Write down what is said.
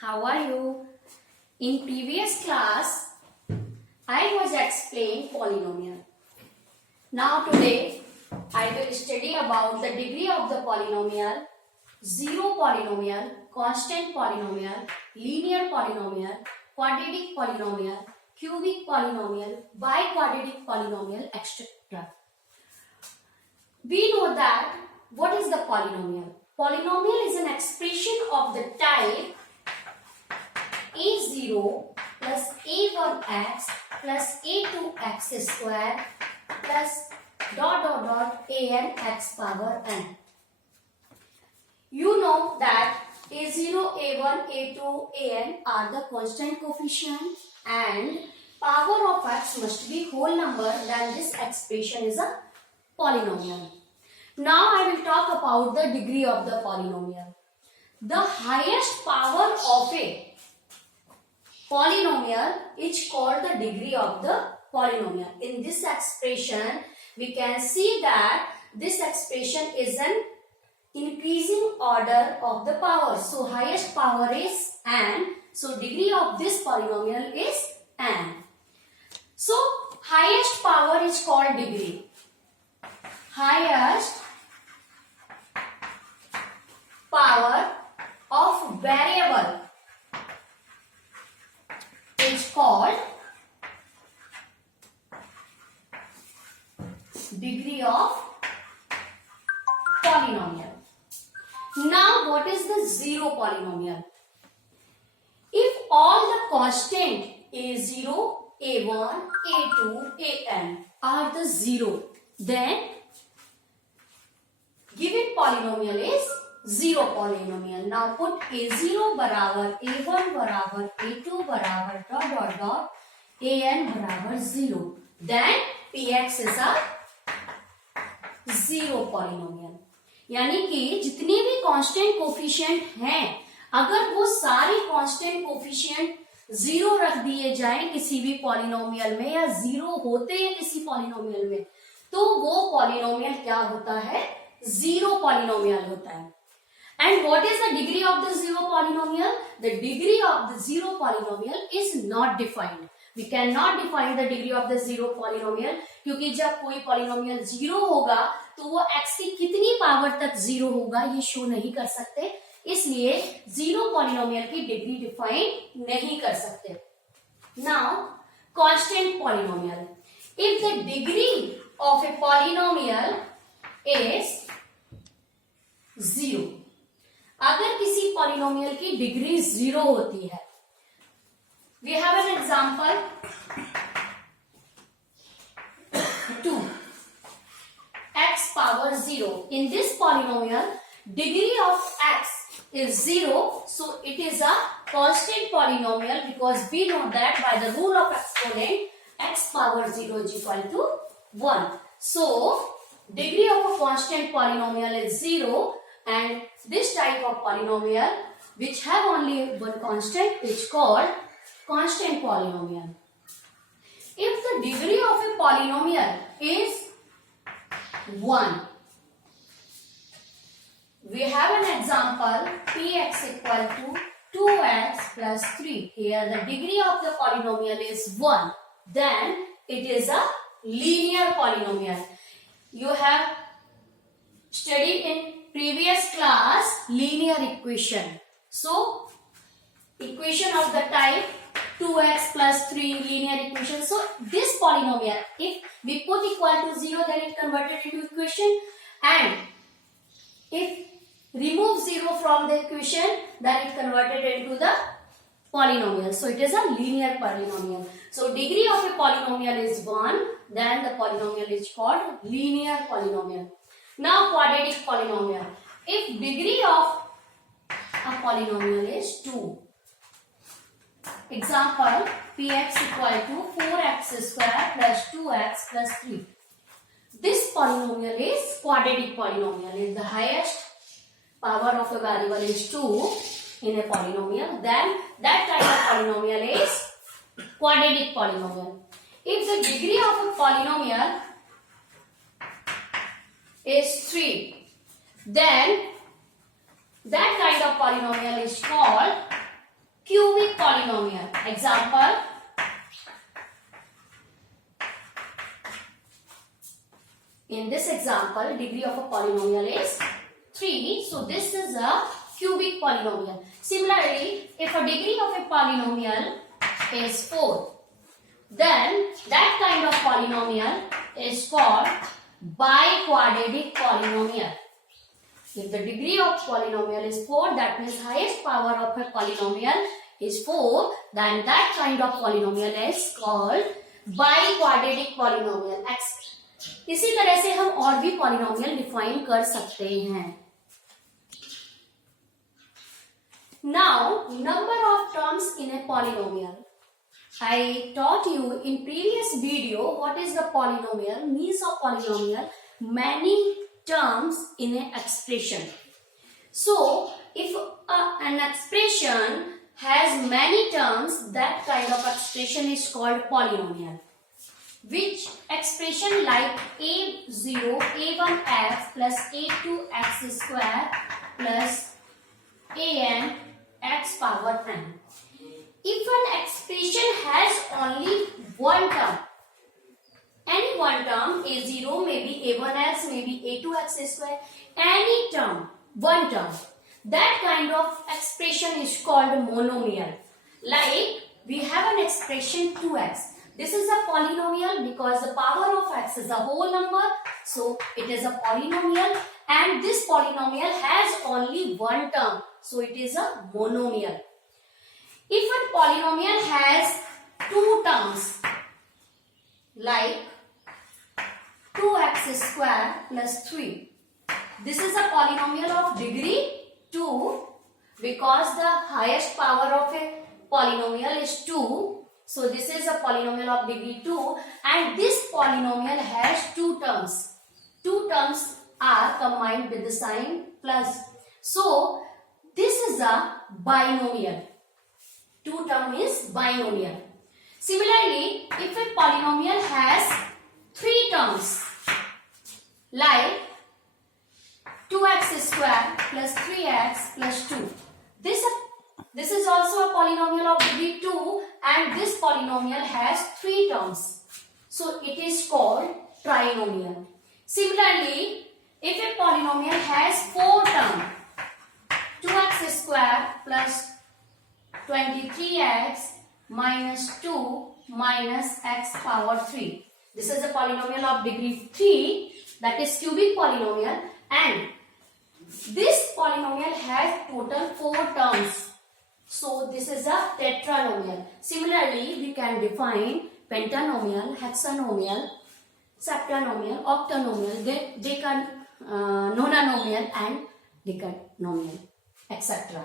How are you? In previous class, I was explaining polynomial. Now today, I will study about the degree of the polynomial, zero polynomial, constant polynomial, linear polynomial, quadratic polynomial, cubic polynomial, biquadratic polynomial, etc. We know that what is the polynomial? Polynomial is an expression of the type a0 plus a1x plus a2x square plus an x power n. You know that a0, a1, a2, an are the constant coefficient and power of x must be whole number, then this expression is a polynomial. Now I will talk about the degree of the polynomial. The highest power of a polynomial is called the degree of the polynomial. In this expression, we can see that this expression is an increasing order of the power. So highest power is n. So degree of this polynomial is n. So highest power is called degree. Highest power of variable is called degree of polynomial. Now what is the zero polynomial? If all the constant a0, a1, a2, an are the zero, then given polynomial is zero polynomial. Now put a0 बराबर a1 बराबर a2 बराबर dot an बराबर 0. Then px is a zero polynomial. यानी कि जितने भी constant coefficient हैं, अगर वो सारे कांस्टेंट कोफिशिएंट जीरो रख दिए जाएं किसी भी पॉलिनोमियल में या जीरो होते हैं किसी पॉलिनोमियल में, तो वो पॉलिनोमियल क्या होता है? जीरो पॉलिनोमियल होता है. And what is the degree of the zero polynomial? The degree of the zero polynomial is not defined. We cannot define the degree of the zero polynomial क्योंकि जब कोई polynomial जीरो होगा तो वो x की कितनी पावर तक zero होगा ये शो नहीं कर सकते, इसलिए जीरो polynomial की डिग्री डिफाइन नहीं कर सकते. Now constant polynomial. If the degree of a polynomial is zero, अगर किसी पॉलिनोमियल की डिग्री जीरो होती है, we have an example 2 x power 0. In this polynomial, degree of x is 0, so it is a constant polynomial because we know that by the rule of exponent x power 0 is equal to 1. So degree of a constant polynomial is 0. And this type of polynomial which have only one constant is called constant polynomial. If the degree of a polynomial is 1, we have an example px equal to 2x plus 3. Here the degree of the polynomial is 1. Then it is a linear polynomial. You have studied in previous class linear equation. So equation of the type 2x plus 3 linear equation. So this polynomial, if we put equal to 0, then it converted into equation, and if remove 0 from the equation, then it converted into the polynomial. So it is a linear polynomial. So degree of a polynomial is 1, then the polynomial is called linear polynomial. Now quadratic polynomial. If degree of a polynomial is 2. Example px equal to 4x square plus 2x plus 3. This polynomial is quadratic polynomial. If the highest power of a variable is 2 in a polynomial, then that type of polynomial is quadratic polynomial. If the degree of a polynomial is 3, then that kind of polynomial is called polynomial. Example, in this example, degree of a polynomial is 3. So this is a cubic polynomial. Similarly, if a degree of a polynomial is 4, then that kind of polynomial is called biquadratic polynomial. If the degree of polynomial is 4, that means highest power of a polynomial is 4, then that kind of polynomial is called biquadratic polynomial. इसी तरह से हम और भी polynomial define कर सकते हैं. Now, number of terms in a polynomial. I taught you in previous video what is the polynomial, means of polynomial, many terms in an expression. So, if an expression has many terms, that kind of expression is called polynomial. Which expression like a0, a1x plus a2x square plus an x power n. If an expression has only one term, any one term, a0, maybe a1x, maybe a2x square, any term, one term, that kind of expression is called monomial. Like we have an expression 2x. This is a polynomial because the power of x is a whole number. So it is a polynomial, and this polynomial has only one term. So it is a monomial. If a polynomial has two terms, like 2x square plus 3, this is a polynomial of degree 2 because the highest power of a polynomial is 2. So this is a polynomial of degree 2, and this polynomial has two terms. Two terms are combined with the sign plus. So this is a binomial. Two term is binomial. Similarly, if a polynomial has three terms, like 2x square plus 3x plus 2, this is also a polynomial of degree 2, and this polynomial has three terms. So it is called trinomial. Similarly, if a polynomial has four terms, 2x square plus 23x minus 2 minus x power 3. This is a polynomial of degree 3, that is cubic polynomial, and this polynomial has total 4 terms. So this is a tetranomial. Similarly, we can define pentanomial, hexanomial, septanomial, octanomial, nonanomial and decanomial, etc.